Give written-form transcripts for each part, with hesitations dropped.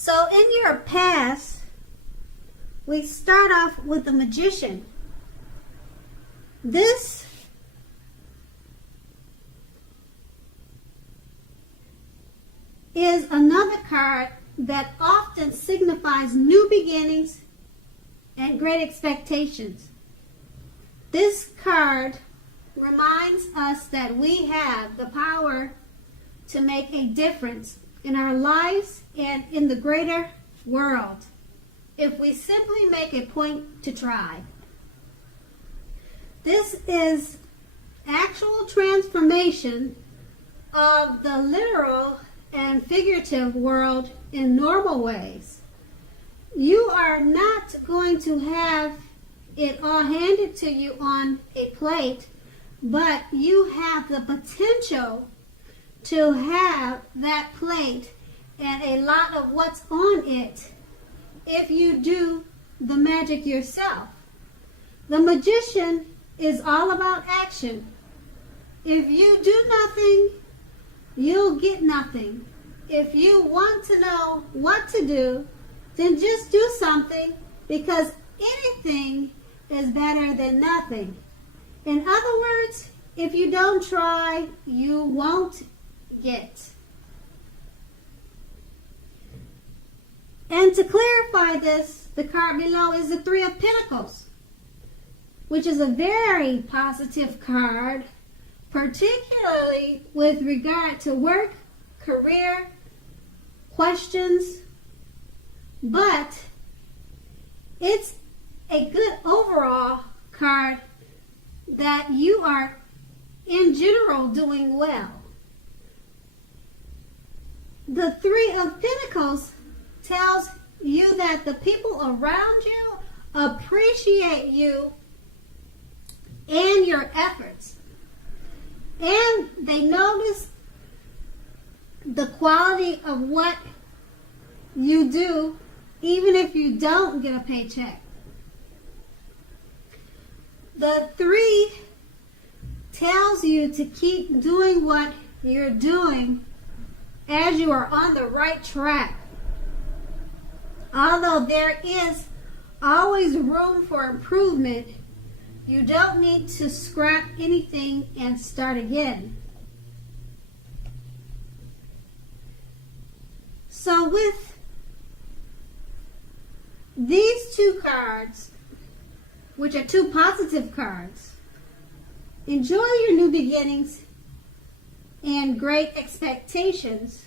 So in your past, we start off with the Magician. This is another card that often signifies new beginnings and great expectations. This card reminds us that we have the power to make a difference in our lives and in the greater world if we simply make a point to try. This is actual transformation of the literal and figurative world in normal ways. You are not going to have it all handed to you on a plate, but you have the potential to have that plate and a lot of what's on it if you do the magic yourself. The Magician is all about action. If you do nothing, you'll get nothing. If you want to know what to do, then just do something, because anything is better than nothing. In other words, if you don't try, you won't get. And to clarify this, the card below is the Three of Pentacles, which is a very positive card, particularly with regard to work, career, questions, but it's a good overall card that you are in general doing well. The Three of Pentacles tells you that the people around you appreciate you and your efforts, and they notice the quality of what you do, even if you don't get a paycheck. The Three tells you to keep doing what you're doing as you are on the right track. Although there is always room for improvement, you don't need to scrap anything and start again. So with these two cards, which are two positive cards, enjoy your new beginnings and great expectations.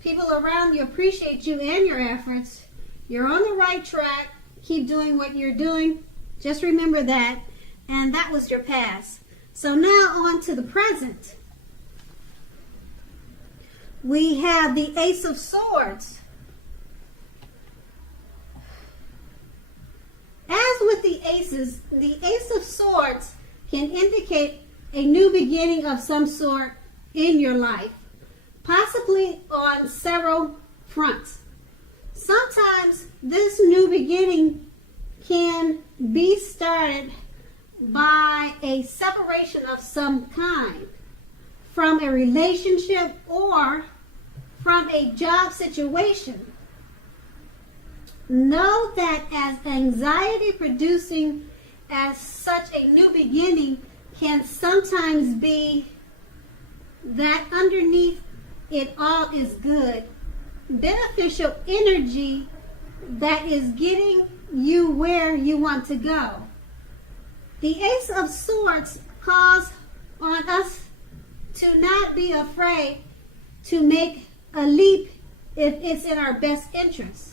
People around you appreciate you and your efforts. You're on the right track. Keep doing what you're doing. Just remember that. And that was your past. So now on to the present. We have the Ace of Swords. As with the aces, the Ace of Swords can indicate a new beginning of some sort in your life, possibly on several fronts. Sometimes this new beginning can be started by a separation of some kind, from a relationship or from a job situation. Know that as anxiety producing as such a new beginning can sometimes be that underneath it all is good, beneficial energy that is getting you where you want to go. The Ace of Swords calls on us to not be afraid to make a leap if it's in our best interest.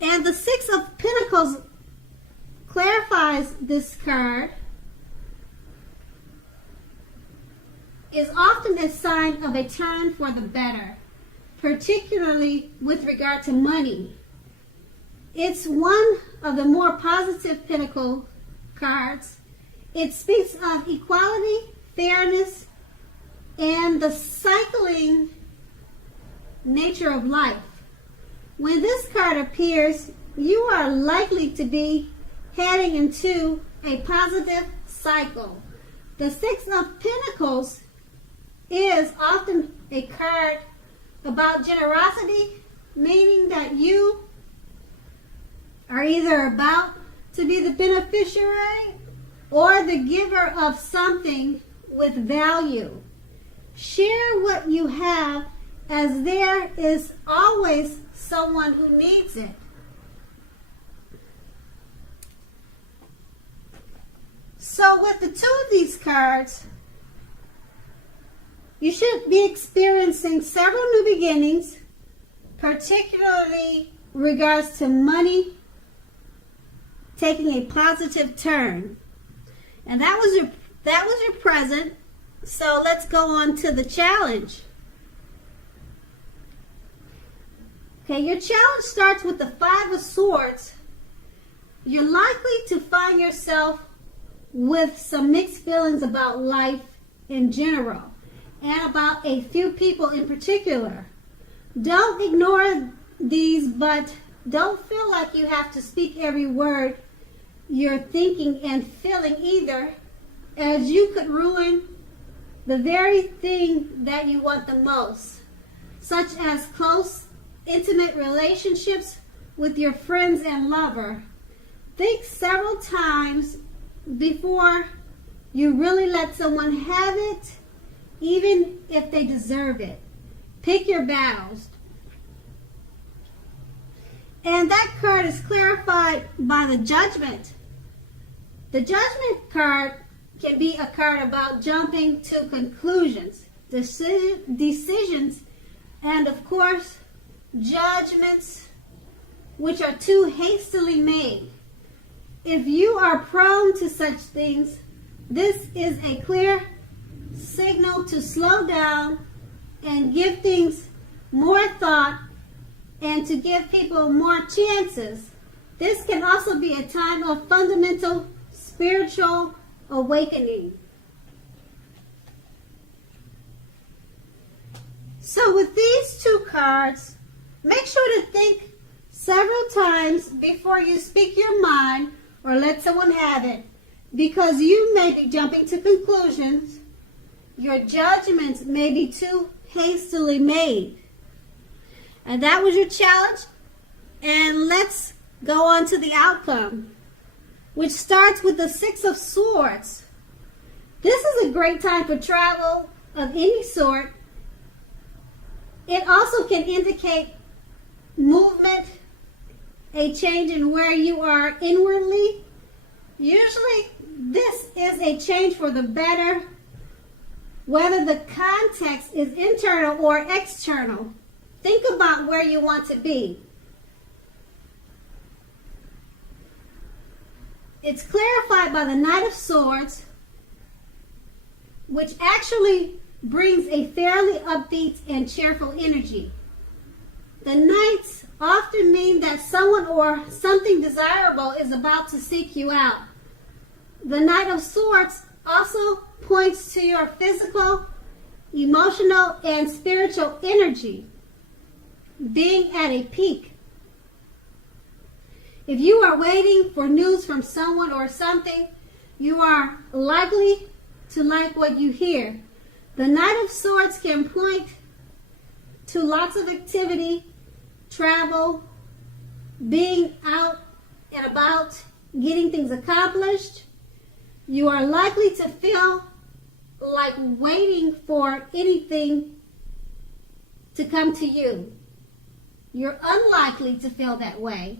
And the Six of Pentacles clarifies this card, is often a sign of a turn for the better, particularly with regard to money. It's one of the more positive pentacle cards. It speaks of equality, fairness, and the cycling nature of life. When this card appears, you are likely to be heading into a positive cycle. The Six of Pentacles is often a card about generosity, meaning that you are either about to be the beneficiary or the giver of something with value. Share what you have, as there is always someone who needs it. So with the two of these cards, you should be experiencing several new beginnings, particularly regards to money taking a positive turn. And that was your present. So let's go on to the challenge. Okay, your challenge starts with the Five of Swords. You're likely to find yourself with some mixed feelings about life in general and about a few people in particular. Don't ignore these, but don't feel like you have to speak every word you're thinking and feeling either, as you could ruin the very thing that you want the most, such as close, intimate relationships with your friends and lover. Think several times before you really let someone have it, even if they deserve it. Pick your battles. And that card is clarified by the Judgment. The Judgment card can be a card about jumping to conclusions, decisions, and of course, judgments which are too hastily made. If you are prone to such things, this is a clear signal to slow down and give things more thought and to give people more chances. This can also be a time of fundamental spiritual awakening. So with these two cards, make sure to think several times before you speak your mind or let someone have it, because you may be jumping to conclusions. Your judgments may be too hastily made. And that was your challenge. And let's go on to the outcome, which starts with the Six of Swords. This is a great time for travel of any sort. It also can indicate movement, a change in where you are inwardly. Usually this is a change for the better, whether the context is internal or external. Think about where you want to be. It's clarified by the Knight of Swords, which actually brings a fairly upbeat and cheerful energy. The Knights often mean that someone or something desirable is about to seek you out. The Knight of Swords also points to your physical, emotional, and spiritual energy being at a peak. If you are waiting for news from someone or something, you are likely to like what you hear. The Knight of Swords can point to lots of activity, travel, being out and about, getting things accomplished. You are likely to feel like waiting for anything to come to you. You're unlikely to feel that way,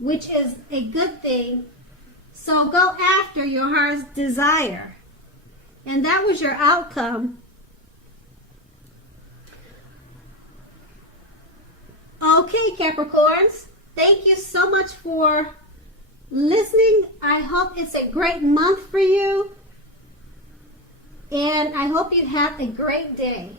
which is a good thing. So go after your heart's desire. And that was your outcome. Okay, Capricorns, thank you so much for listening. I hope it's a great month for you. And I hope you have a great day.